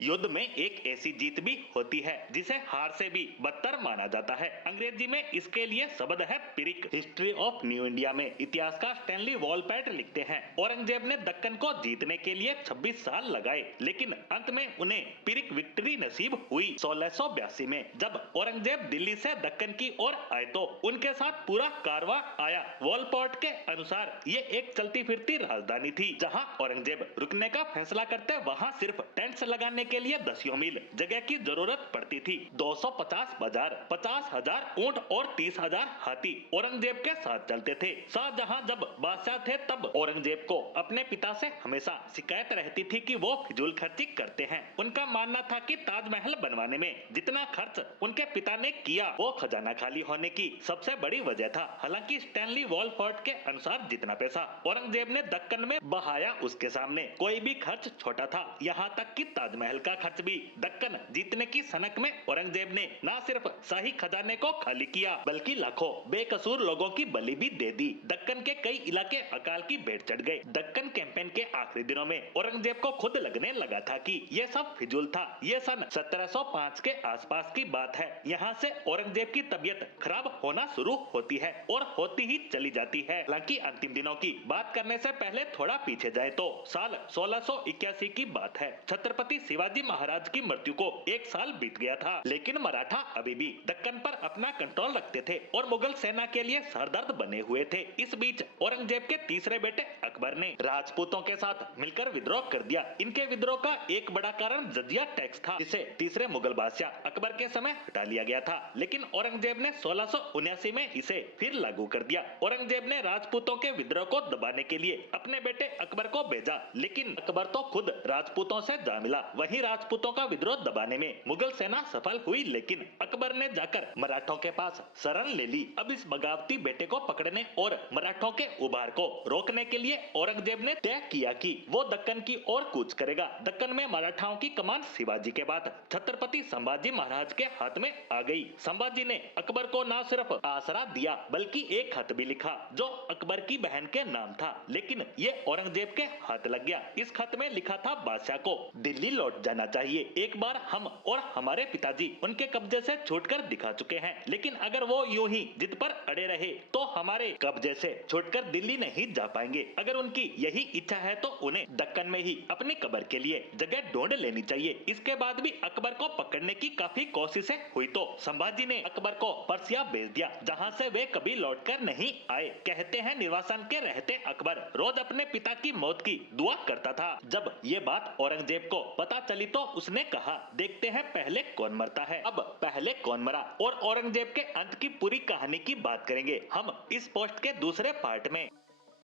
युद्ध में एक ऐसी जीत भी होती है जिसे हार से भी बदतर माना जाता है। अंग्रेजी में इसके लिए शब्द है Pyrrhic. History of new India में इतिहासकार स्टैनली वॉलपैट लिखते हैं, औरंगजेब ने दक्कन को जीतने के लिए 26 साल लगाए, लेकिन अंत में उन्हें पिरिक विक्ट्री नसीब हुई। 1682 में जब औरंगजेब दिल्ली से दक्कन की ओर आए तो उनके साथ पूरा कारवा आया। वॉलपैट के अनुसार ये एक चलती फिरती राजधानी थी। जहाँ औरंगजेब रुकने का फैसला करते वहाँ सिर्फ टेंट्स लगाने के लिए 10 मील जगह की जरूरत पड़ती थी। 250 बाजार, 50,000 ऊंट और 30,000 हाथी औरंगजेब के साथ चलते थे। शाहजहां जब बादशाह थे तब औरंगजेब को अपने पिता से हमेशा शिकायत रहती थी कि वो फिजूल खर्ची करते हैं। उनका मानना था कि ताजमहल बनवाने में जितना खर्च उनके पिता ने किया वो खजाना खाली होने की सबसे बड़ी वजह था। हालांकि स्टैनली वॉलपैट के अनुसार जितना पैसा औरंगजेब ने दक्कन में बहाया उसके सामने कोई भी खर्च छोटा था। यहाँ तक कि ताजमहल का खर्च भी दक्कन जीतने की सनक में औरंगजेब ने न सिर्फ शाही खजाने को खाली किया बल्कि लाखों बेकसूर लोगों की बलि भी दे दी। दक्कन के कई इलाके अकाल की भेंट चढ़ गए। दक्कन कैंपेन के आखिरी दिनों में औरंगजेब को खुद लगने लगा था कि यह सब फिजूल था। यह सन 1705 के आसपास की बात है। यहाँ से औरंगजेब की तबीयत खराब होना शुरू होती है और होती ही चली जाती है। हालांकि अंतिम दिनों की बात करने से पहले थोड़ा पीछे जाए तो साल 1681 की बात है। छत्रपति शिवाजी महाराज की मृत्यु को एक साल बीत गया था, लेकिन मराठा अभी भी दक्कन पर अपना कंट्रोल रखते थे और मुगल सेना के लिए सरदर्द बने हुए थे। इस बीच औरंगजेब के तीसरे बेटे अकबर ने राजपूतों के साथ मिलकर विद्रोह कर दिया। इनके विद्रोह का एक बड़ा कारण जजिया टैक्स था, जिसे तीसरे मुगल बादशाह अकबर के समय हटा लिया गया था, लेकिन औरंगजेब ने 1679 में इसे फिर लागू कर दिया। औरंगजेब ने राजपूतों के विद्रोह को दबाने के लिए अपने बेटे अकबर को भेजा, लेकिन अकबर तो खुद राजपूतों से जा मिला। वहीं राजपूतों का विद्रोह दबाने में मुगल सेना सफल हुई, लेकिन अकबर ने जाकर मराठों के पास शरण ले ली। अब इस बगावती बेटे को पकड़ने और मराठों के उभार को रोकने के लिए औरंगजेब ने तय किया कि वो दक्कन की ओर कूच करेगा। दक्कन में मराठाओं की कमान शिवाजी के बाद छत्रपति संभाजी महाराज के हाथ में आ गई। संभाजी ने अकबर को न सिर्फ आसरा दिया बल्कि एक खत भी लिखा जो अकबर की बहन के नाम था, लेकिन ये औरंगजेब के हाथ लग गया। इस खत में लिखा था, बादशाह को दिल्ली लौट जाना चाहिए। एक बार हम और हमारे पिताजी उनके कब्जे से छूटकर दिखा चुके हैं, लेकिन अगर वो यूं ही जिद पर अड़े रहे तो हमारे कब्जे से छूटकर दिल्ली नहीं जा पाएंगे। अगर उनकी यही इच्छा है तो उन्हें दक्कन में ही अपनी कब्र के लिए जगह ढूंढ लेनी चाहिए। इसके बाद भी अकबर को पकड़ने की काफी कोशिशें हुई तो संभाजी ने अकबर को पर्सिया भेज दिया, जहां से वे कभी लौटकर नहीं आए। कहते हैं निर्वासन के रहते अकबर रोज अपने पिता की मौत की दुआ करता था। जब ये बात औरंगजेब को पता चली तो उसने कहा, देखते हैं पहले कौन मरता है। अब पहले कौन मरा और औरंगजेब के अंत की पूरी कहानी की बात करेंगे हम इस पोस्ट के दूसरे पार्ट में।